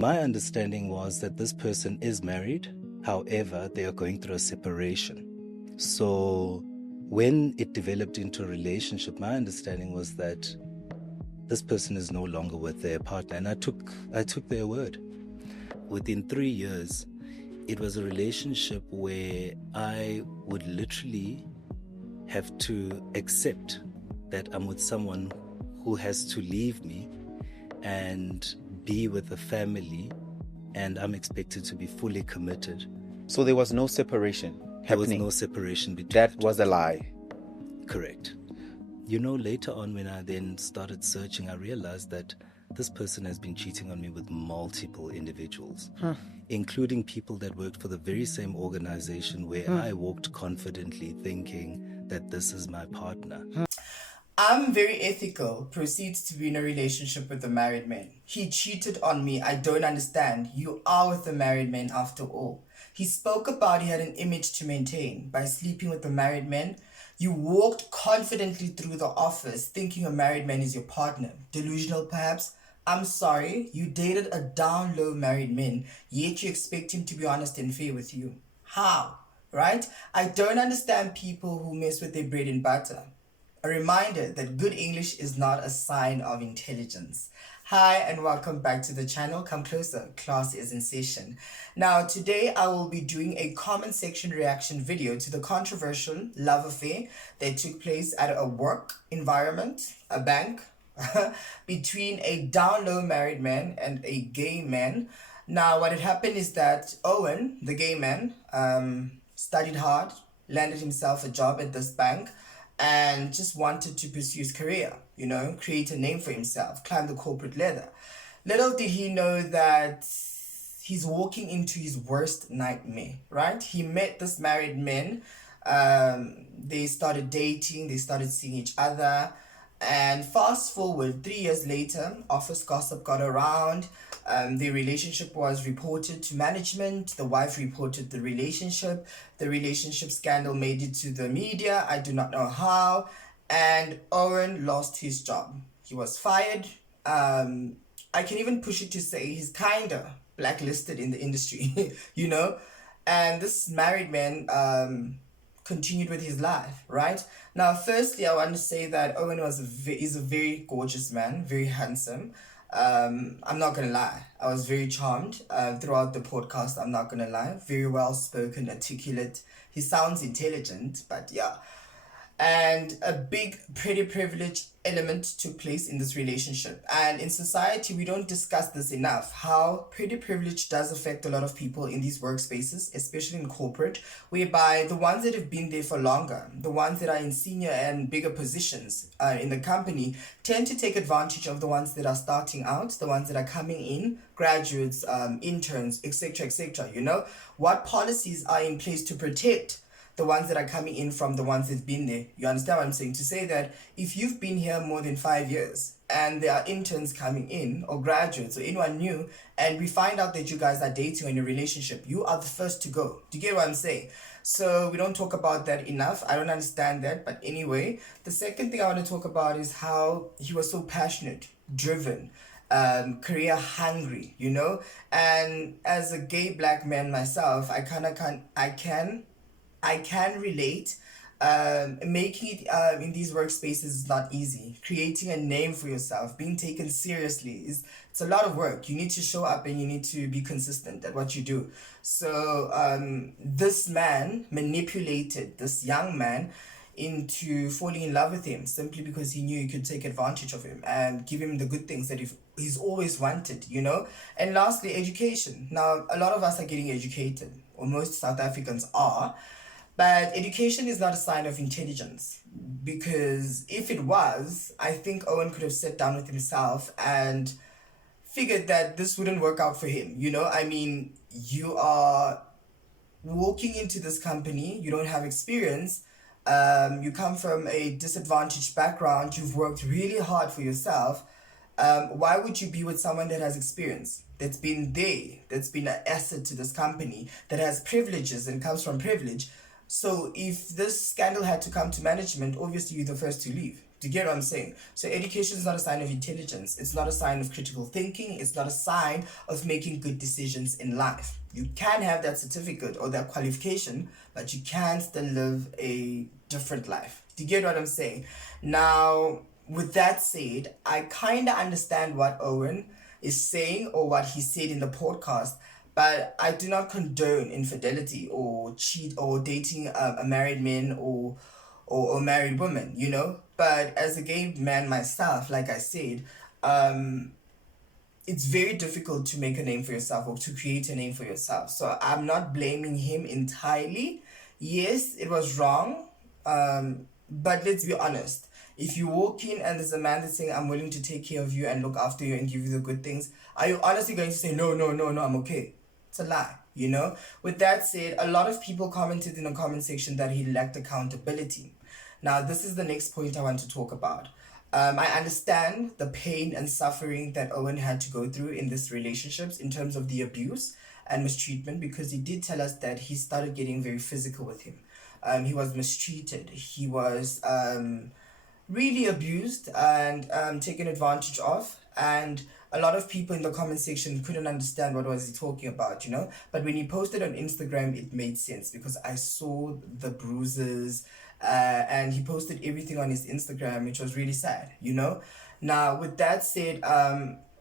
My understanding was that this person is married, however, they are going through a separation. So when it developed into a relationship, my understanding was that this person is no longer with their partner, and I took their word. Within 3 years, it was a relationship where I would literally have to accept that I'm with someone who has to leave me and be with a family, and I'm expected to be fully committed. So there was no separation There was happening. no separation between That was a lie. Correct. Later on when I then started searching, I realized that this person has been cheating on me with multiple individuals, including people that worked for the very same organization where I walked confidently thinking that this is my partner. I'm very ethical, proceeds to be in a relationship with a married man. He cheated on me. I don't understand. You are with a married man after all. He spoke about he had an image to maintain by sleeping with a married man. You walked confidently through the office thinking a married man is your partner. Delusional perhaps? I'm sorry, you dated a down low married man, yet you expect him to be honest and fair with you. How? Right? I don't understand people who mess with their bread and butter. A reminder that good English is not a sign of intelligence. Hi and welcome back to the channel. Come closer, class is in session. Now today I will be doing a comment section reaction video to the controversial love affair that took place at a work environment, a bank, between a down low married man and a gay man. Now what had happened is that Owen, the gay man, studied hard, landed himself a job at this bank, and just wanted to pursue his career, create a name for himself, climb the corporate ladder. Little did he know that he's walking into his worst nightmare, right? He met this married man. They started dating, they started seeing each other. And fast forward 3 years later, office gossip got around. Their relationship was reported to management. The wife reported the relationship. The relationship scandal made it to the media. I do not know how. And Owen lost his job. He was fired. I can even push it to say he's kinda blacklisted in the industry, And this married man continued with his life, right? Now, firstly, I want to say that Owen is a very gorgeous man, very handsome. I'm not gonna lie, I was very charmed throughout the podcast. I'm not gonna lie, very well spoken, articulate. He sounds intelligent, but yeah. And a big pretty privilege element took place in this relationship. And in society, we don't discuss this enough, how pretty privilege does affect a lot of people in these workspaces, especially in corporate, whereby the ones that have been there for longer, the ones that are in senior and bigger positions in the company, tend to take advantage of the ones that are starting out, the ones that are coming in, graduates, interns, etc., etc. What policies are in place to protect the ones that are coming in from the ones that's been there? You understand what I'm saying? To say that if you've been here more than 5 years and there are interns coming in or graduates or anyone new, and we find out that you guys are dating or in a relationship, you are the first to go. Do you get what I'm saying? So we don't talk about that enough. I don't understand that. But anyway, the second thing I want to talk about is how he was so passionate, driven, career hungry, And as a gay black man myself, I can relate. Making it in these workspaces is not easy. Creating a name for yourself, being taken seriously, it's a lot of work. You need to show up and you need to be consistent at what you do. So this man manipulated this young man into falling in love with him simply because he knew he could take advantage of him and give him the good things that he's always wanted, And lastly, education. Now, a lot of us are getting educated, or most South Africans are. But education is not a sign of intelligence, because if it was, I think Owen could have sat down with himself and figured that this wouldn't work out for him. You are walking into this company, you don't have experience, you come from a disadvantaged background, you've worked really hard for yourself. Why would you be with someone that has experience, that's been there, that's been an asset to this company, that has privileges and comes from privilege? So if this scandal had to come to management, obviously you're the first to leave, Do you get what I'm saying? So education is not a sign of intelligence. It's not a sign of critical thinking. It's not a sign of making good decisions in life. You can have that certificate or that qualification, but you can still live a different life. Do you get what I'm saying? Now, with that said, I kind of understand what Owen is saying or what he said in the podcast, but I do not condone infidelity or cheat or dating a married man or a married woman, you know? But as a gay man myself, like I said, it's very difficult to make a name for yourself or to create a name for yourself. So I'm not blaming him entirely. Yes, it was wrong, but let's be honest. If you walk in and there's a man that's saying, I'm willing to take care of you and look after you and give you the good things, are you honestly going to say, no, no, no, no, I'm okay? It's a lie, you know? With that said, a lot of people commented in the comment section that he lacked accountability. Now, this is the next point I want to talk about. I understand the pain and suffering that Owen had to go through in this relationships in terms of the abuse and mistreatment, because he did tell us that he started getting very physical with him. He was mistreated. He was really abused and taken advantage of. And a lot of people in the comment section couldn't understand what was he talking about, you know? But when he posted on Instagram, it made sense because I saw the bruises, and he posted everything on his Instagram, which was really sad, you know? Now, with that said,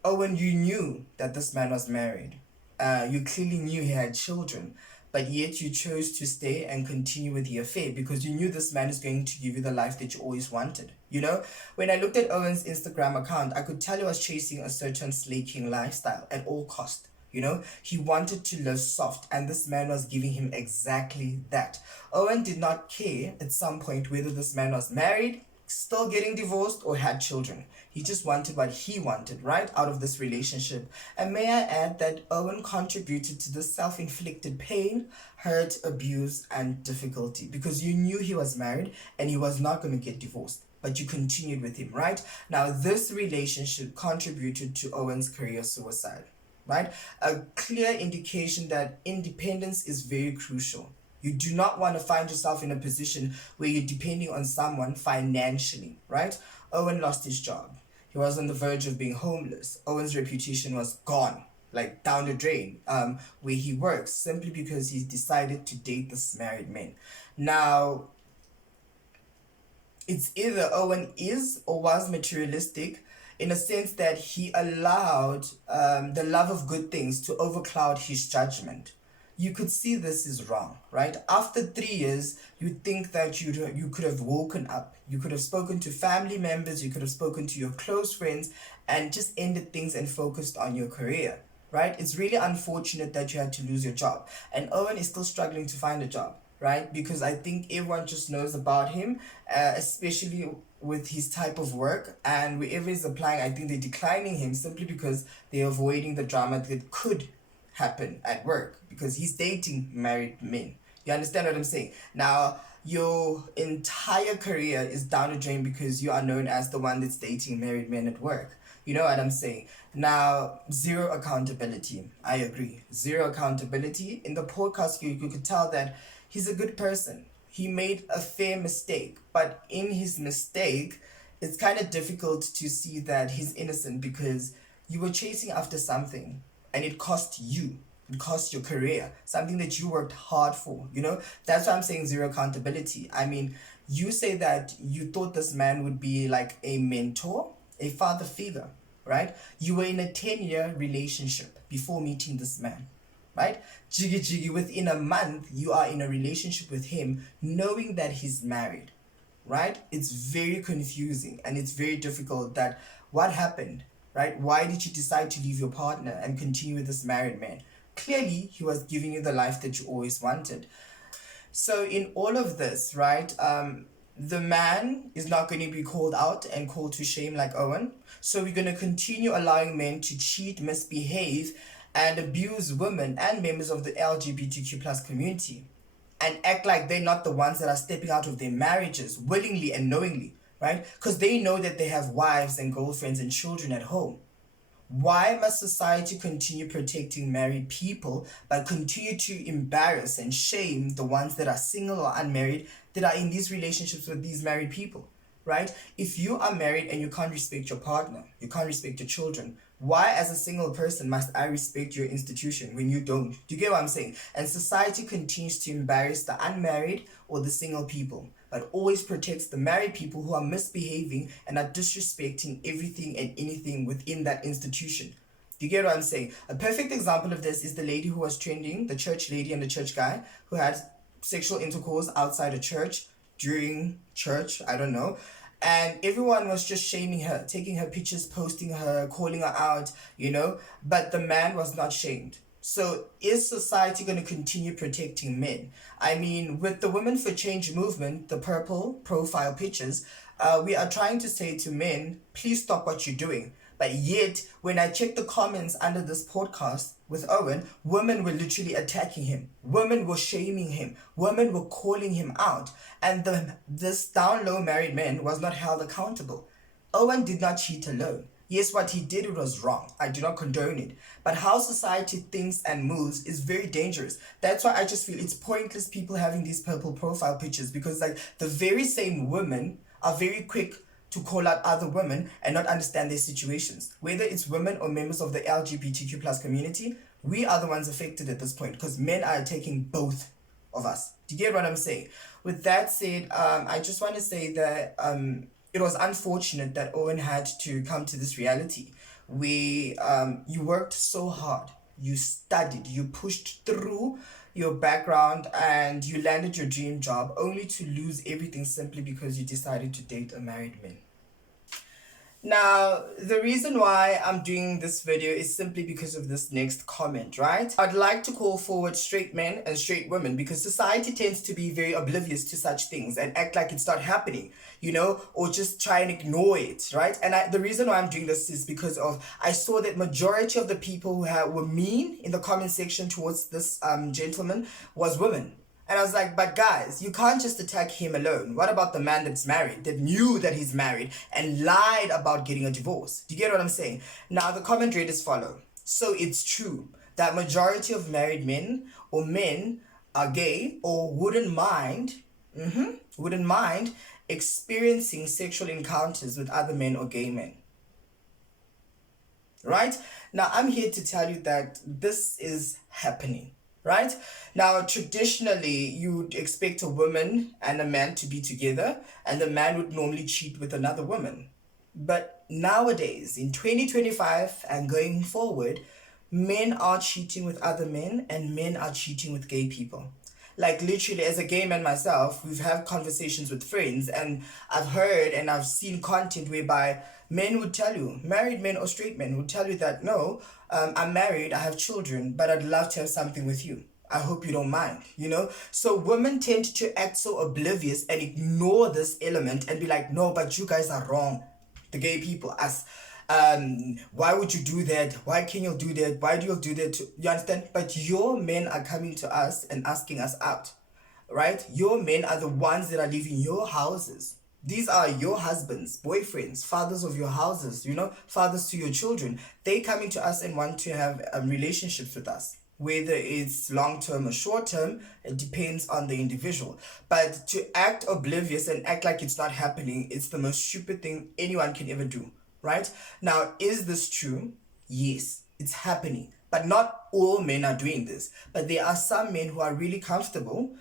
Owen, you knew that this man was married. You clearly knew he had children, but yet you chose to stay and continue with the affair because you knew this man is going to give you the life that you always wanted. You know, when I looked at Owen's Instagram account, I could tell he was chasing a certain slay king lifestyle at all cost. You know, he wanted to live soft, and this man was giving him exactly that. Owen did not care at some point whether this man was married, still getting divorced, or had children. He just wanted what he wanted, right, out of this relationship. And may I add that Owen contributed to the self-inflicted pain, hurt, abuse, and difficulty because you knew he was married and he was not going to get divorced, but you continued with him, right? Now, this relationship contributed to Owen's career suicide, right? A clear indication that independence is very crucial. You do not want to find yourself in a position where you're depending on someone financially, right? Owen lost his job. He was on the verge of being homeless. Owen's reputation was gone, like down the drain, where he works, simply because he decided to date this married man. Now, it's either Owen is or was materialistic in a sense that he allowed the love of good things to overcloud his judgment. You could see this is wrong, right? After 3 years, you'd think that you could have woken up. You could have spoken to family members, you could have spoken to your close friends, and just ended things and focused on your career, right? It's really unfortunate that you had to lose your job. And Owen is still struggling to find a job, right? Because I think everyone just knows about him, especially with his type of work. And wherever he's applying, I think they're declining him simply because they're avoiding the drama that could happen at work because he's dating married men. You understand what I'm saying? Now, your entire career is down the drain because you are known as the one that's dating married men at work. You know what I'm saying? Now, zero accountability. I agree. Zero accountability. In the podcast, you could tell that he's a good person. He made a fair mistake, but in his mistake, it's kind of difficult to see that he's innocent because you were chasing after something and it cost you. It cost your career, something that you worked hard for, you know? That's why I'm saying zero accountability. I mean, you say that you thought this man would be like a mentor, a father figure, right? You were in a 10-year relationship before meeting this man, right? Jiggy, within a month, you are in a relationship with him, knowing that he's married, right? It's very confusing and it's very difficult that what happened, right? Why did you decide to leave your partner and continue with this married man? Clearly, he was giving you the life that you always wanted. So in all of this, right, the man is not going to be called out and called to shame like Owen. So we're going to continue allowing men to cheat, misbehave, and abuse women and members of the LGBTQ plus community and act like they're not the ones that are stepping out of their marriages willingly and knowingly, right? Because they know that they have wives and girlfriends and children at home. Why must society continue protecting married people but continue to embarrass and shame the ones that are single or unmarried that are in these relationships with these married people, right? If you are married and you can't respect your partner, you can't respect your children, why as a single person must I respect your institution when you don't? Do you get what I'm saying? And society continues to embarrass the unmarried or the single people, but always protects the married people who are misbehaving and are disrespecting everything and anything within that institution. Do you get what I'm saying? A perfect example of this is the lady who was trending, the church lady and the church guy who had sexual intercourse outside a church during church, I don't know. And everyone was just shaming her, taking her pictures, posting her, calling her out, but the man was not shamed. So is society going to continue protecting men? I mean, with the Women for Change movement, the purple profile pictures, we are trying to say to men, please stop what you're doing. But yet, when I checked the comments under this podcast with Owen, women were literally attacking him. Women were shaming him. Women were calling him out. And this down low married man was not held accountable. Owen did not cheat alone. Yes, what he did was wrong. I do not condone it. But how society thinks and moves is very dangerous. That's why I just feel it's pointless people having these purple profile pictures, because like the very same women are very quick to call out other women and not understand their situations. Whether it's women or members of the LGBTQ plus community, we are the ones affected at this point because men are attacking both of us. Do you get what I'm saying? With that said, I just want to say that it was unfortunate that Owen had to come to this reality where you worked so hard, you studied, you pushed through your background and you landed your dream job only to lose everything simply because you decided to date a married man. Now, the reason why I'm doing this video is simply because of this next comment, right? I'd like to call forward straight men and straight women because society tends to be very oblivious to such things and act like it's not happening, or just try and ignore it, right? And the reason why I'm doing this is because I saw that majority of the people who were mean in the comment section towards this gentleman was women. And I was like, but guys, you can't just attack him alone. What about the man that's married, that knew that he's married and lied about getting a divorce? Do you get what I'm saying? Now, the comment read as follow. So it's true that majority of married men or men are gay or wouldn't mind experiencing sexual encounters with other men or gay men. Right? Now, I'm here to tell you that this is happening. Right? Now, traditionally, you'd expect a woman and a man to be together, and the man would normally cheat with another woman. But nowadays, in 2025 and going forward, men are cheating with other men and men are cheating with gay people. Like literally, as a gay man myself, we've had conversations with friends and I've heard and I've seen content whereby men would tell you, married men or straight men would tell you that, no, I'm married, I have children, but I'd love to have something with you. I hope you don't mind, So women tend to act so oblivious and ignore this element and be like, no, but you guys are wrong. The gay people, us. Why would you do that? Why can you do that? Why do you do that? You understand? But your men are coming to us and asking us out, right? Your men are the ones that are leaving your houses. These are your husbands, boyfriends, fathers of your houses, fathers to your children. They coming to us and want to have relationships with us. Whether it's long-term or short-term, it depends on the individual. But to act oblivious and act like it's not happening, it's the most stupid thing anyone can ever do. Right? Now, is this true? Yes, it's happening. But not all men are doing this. But there are some men who are really comfortable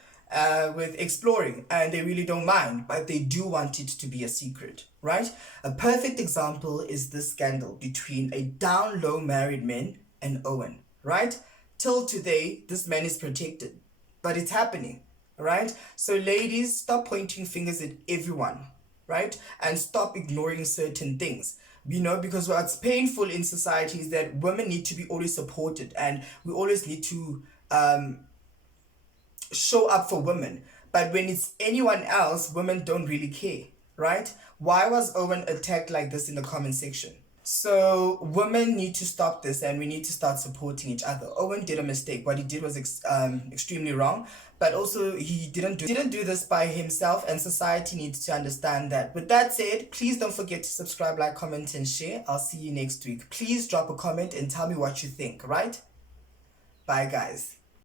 with exploring and they really don't mind, but they do want it to be a secret, right? A perfect example is this scandal between a down low married man and Owen, right? Till today, this man is protected, but it's happening, right? So ladies, stop pointing fingers at everyone, right? And stop ignoring certain things. Because what's painful in society is that women need to be always supported and we always need to show up for women. But when it's anyone else, women don't really care, right? Why was Owen attacked like this in the comment section? So women need to stop this and we need to start supporting each other. Owen did a mistake. What he did was extremely wrong. But also he didn't do this by himself and society needs to understand that. With that said, please don't forget to subscribe, like, comment and share. I'll see you next week. Please drop a comment and tell me what you think, right? Bye guys.